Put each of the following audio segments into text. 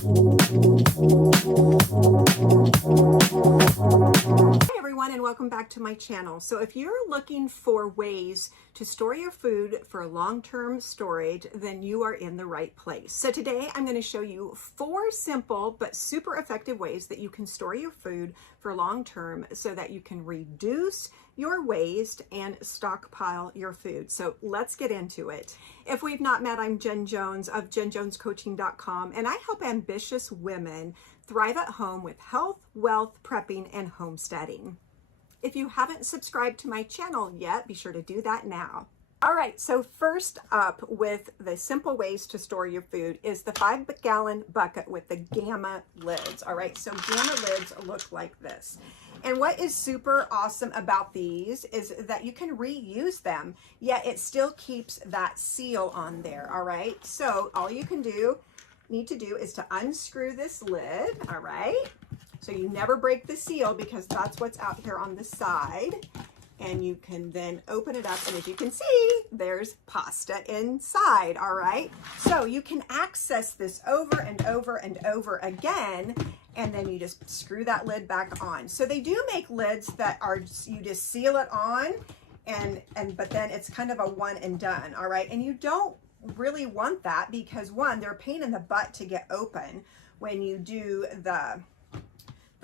everyone, and welcome back to my channel. So if you're looking for ways to store your food for long-term storage, then you are in the right place. So today I'm going to show you 4 simple but super effective ways that you can store your food for long-term so that you can reduce your waste and stockpile your food. So let's get into it. If we've not met, I'm Jen Jones of JenJonesCoaching.com, and I help ambitious women thrive at home with health, wealth, prepping, and homesteading. If you haven't subscribed to my channel yet, be sure to do that now. All right, so first up with the simple ways to store your food is the 5-gallon bucket with the gamma lids. All right, so gamma lids look like this. And what is super awesome about these is that you can reuse them, yet it still keeps that seal on there. All right, so all you need to do is to unscrew this lid. All right, so you never break the seal because that's what's out here on the side. And you can then open it up, and as you can see, there's pasta inside. All right, so you can access this over and over and over again, and then you just screw that lid back on. So they do make lids that are, you just seal it on, but then it's kind of a one and done. All right, and you don't really want that because, one, they're a pain in the butt to get open when you do the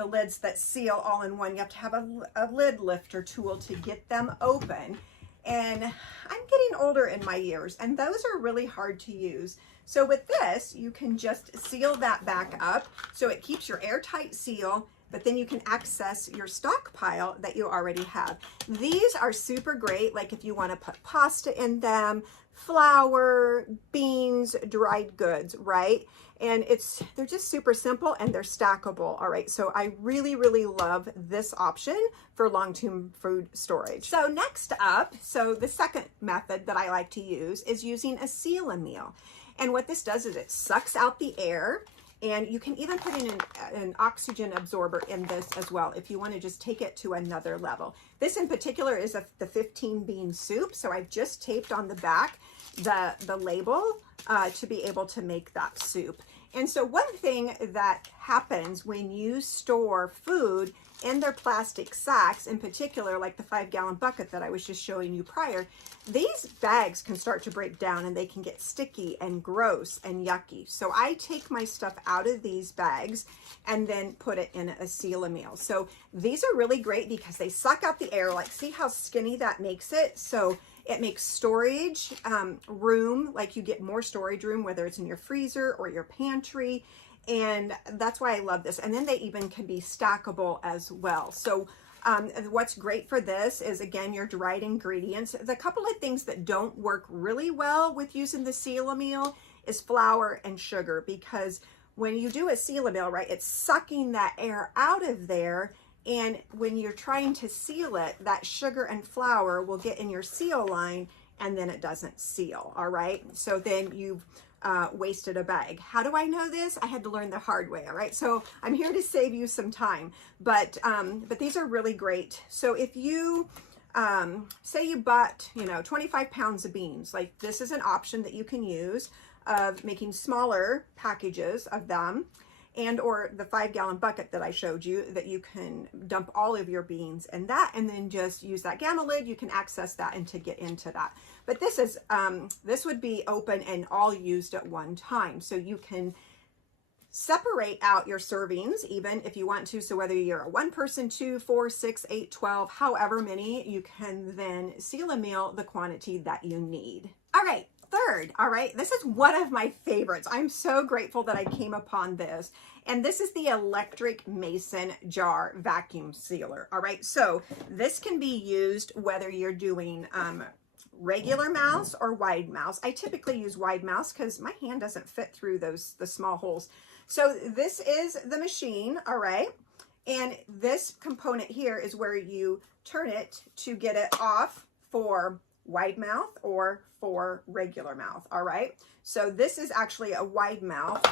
lids that seal all in one. You have to have a lid lifter tool to get them open. And I'm getting older in my years, and those are really hard to use. So with this, you can just seal that back up so it keeps your airtight seal, but then you can access your stockpile that you already have. These are super great, like if you want to put pasta in them, flour, beans, dried goods, right? And they're just super simple and they're stackable. All right, so I really, really love this option for long-term food storage. So next up, so the second method that I like to use is using a seal-a-meal. And what this does is it sucks out the air, and you can even put in an oxygen absorber in this as well if you want to just take it to another level. This in particular is the 15-bean soup, so I've just taped on the back the label to be able to make that soup. And so one thing that happens when you store food in their plastic sacks, in particular like the 5-gallon bucket that I was just showing you prior, these bags can start to break down and they can get sticky and gross and yucky. So I take my stuff out of these bags and then put it in a seal-a-meal. So these are really great because they suck out the air. Like, see how skinny that makes it? So it makes storage room, like you get more storage room, whether it's in your freezer or your pantry. And that's why I love this. And then they even can be stackable as well. So what's great for this is, again, your dried ingredients. The couple of things that don't work really well with using the seal-a-meal is flour and sugar, because when you do a seal-a-meal, right, it's sucking that air out of there. And when you're trying to seal it, that sugar and flour will get in your seal line and then it doesn't seal, all right? So then you've wasted a bag. How do I know this? I had to learn the hard way, all right? So I'm here to save you some time, but these are really great. So if you, say you bought, 25 pounds of beans, like this is an option that you can use of making smaller packages of them, and or the 5-gallon bucket that I showed you that you can dump all of your beans in that and then just use that gamma lid. You can access that and to get into that. But this is this would be open and all used at one time. So you can separate out your servings even if you want to. So whether you're a 1 person, 2, 4, 6, 8, 12, however many, you can then seal-a-meal the quantity that you need. All right. Third, all right, this is one of my favorites. I'm so grateful that I came upon this. And this is the electric mason jar vacuum sealer. All right, so this can be used whether you're doing regular mouse or wide mouse. I typically use wide mouse because my hand doesn't fit through the small holes. So this is the machine, all right? And this component here is where you turn it to get it off for wide mouth or for regular mouth. All right, so this is actually a wide mouth,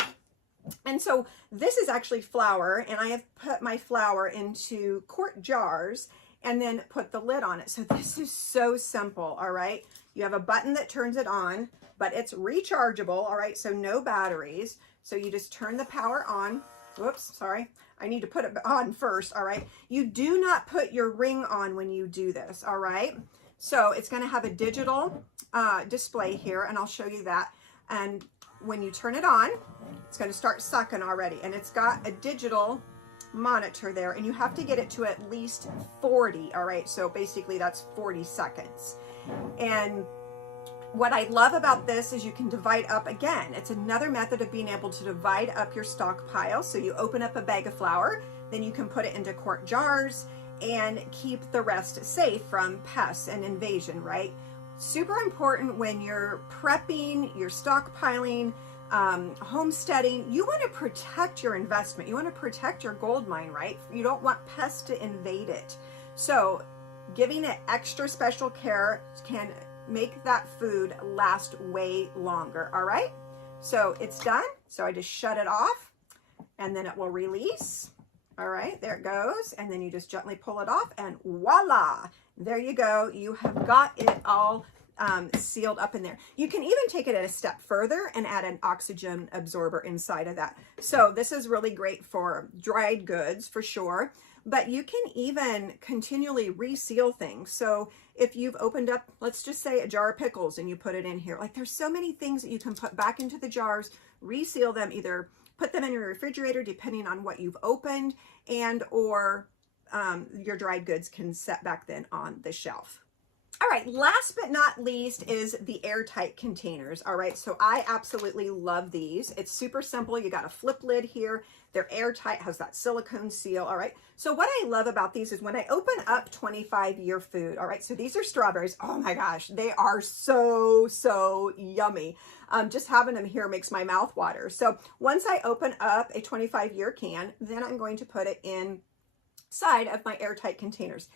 and so this is actually flour, and I have put my flour into quart jars and then put the lid on it. So this is so simple. All right, you have a button that turns it on, but it's rechargeable. All right, so no batteries. So you just turn the power on. Whoops, sorry. I need to put it on first, all right? You do not put your ring on when you do this, all right? So it's gonna have a digital display here, and I'll show you that. And when you turn it on, it's gonna start sucking already, and it's got a digital monitor there, and you have to get it to at least 40, all right? So basically that's 40 seconds. And what I love about this is you can divide up again. It's another method of being able to divide up your stockpile. So you open up a bag of flour, then you can put it into quart jars and keep the rest safe from pests and invasion, right? Super important when you're prepping, you're stockpiling, homesteading. You want to protect your investment. You want to protect your gold mine, right? You don't want pests to invade it. So giving it extra special care can make that food last way longer, all right? So it's done. So I just shut it off, and then it will release. All right, there it goes. And then you just gently pull it off, and voila, there you go. You have got it all sealed up in there. You can even take it a step further and add an oxygen absorber inside of that. So this is really great for dried goods for sure, but you can even continually reseal things. So if you've opened up, let's just say a jar of pickles and you put it in here, like there's so many things that you can put back into the jars, reseal them, either put them in your refrigerator depending on what you've opened, and or your dried goods can set back then on the shelf. All right, last but not least is the airtight containers. All right, so I absolutely love these. It's super simple. You got a flip lid here. They're airtight, has that silicone seal. All right, so what I love about these is when I open up 25-year food, all right, so these are strawberries. Oh my gosh, they are so yummy. Just having them here makes my mouth water. So once I open up a 25-year can, then I'm going to put it inside of my airtight containers.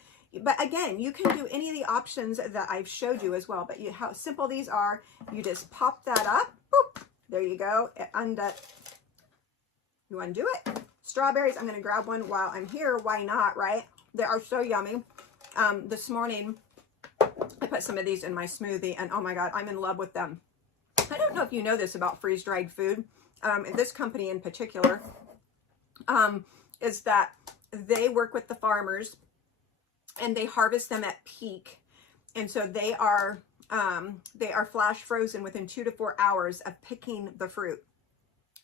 But again, you can do any of the options that I've showed you as well. But how simple these are, you just pop that up. Boop, there you go. You undo it. Strawberries, I'm going to grab one while I'm here. Why not, right? They are so yummy. This morning, I put some of these in my smoothie, and oh my God, I'm in love with them. I don't know if you know this about freeze-dried food. This company in particular, is that they work with the farmers and they harvest them at peak. And so they are flash frozen within 2 to 4 hours of picking the fruit.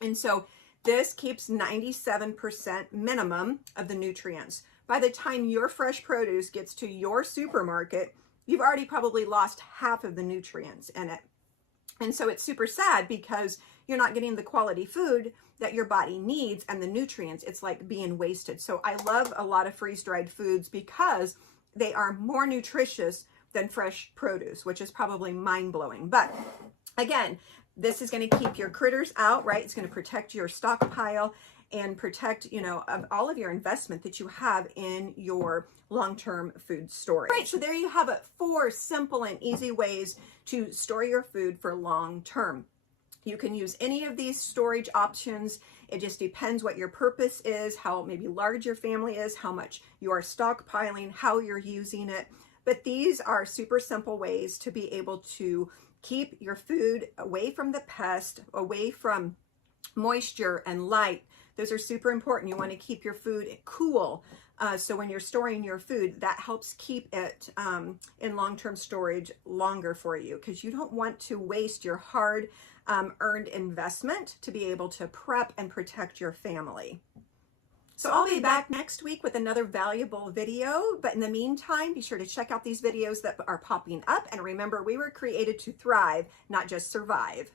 And so this keeps 97% minimum of the nutrients. By the time your fresh produce gets to your supermarket, you've already probably lost half of the nutrients in it. And so it's super sad because you're not getting the quality food that your body needs and the nutrients. It's like being wasted. So I love a lot of freeze-dried foods because they are more nutritious than fresh produce, which is probably mind-blowing. But again, this is going to keep your critters out, right? It's going to protect your stockpile and protect, you know, all of your investment that you have in your long-term food storage. Right, so there you have it, 4 simple and easy ways to store your food for long-term. You can use any of these storage options. It just depends what your purpose is, how maybe large your family is, how much you are stockpiling, how you're using it. But these are super simple ways to be able to keep your food away from the pest, away from moisture and light. Those are super important. You want to keep your food cool. So when you're storing your food, that helps keep it in long-term storage longer for you, because you don't want to waste your hard earned investment to be able to prep and protect your family. So I'll be back next week with another valuable video, but in the meantime, be sure to check out these videos that are popping up, and remember, we were created to thrive, not just survive.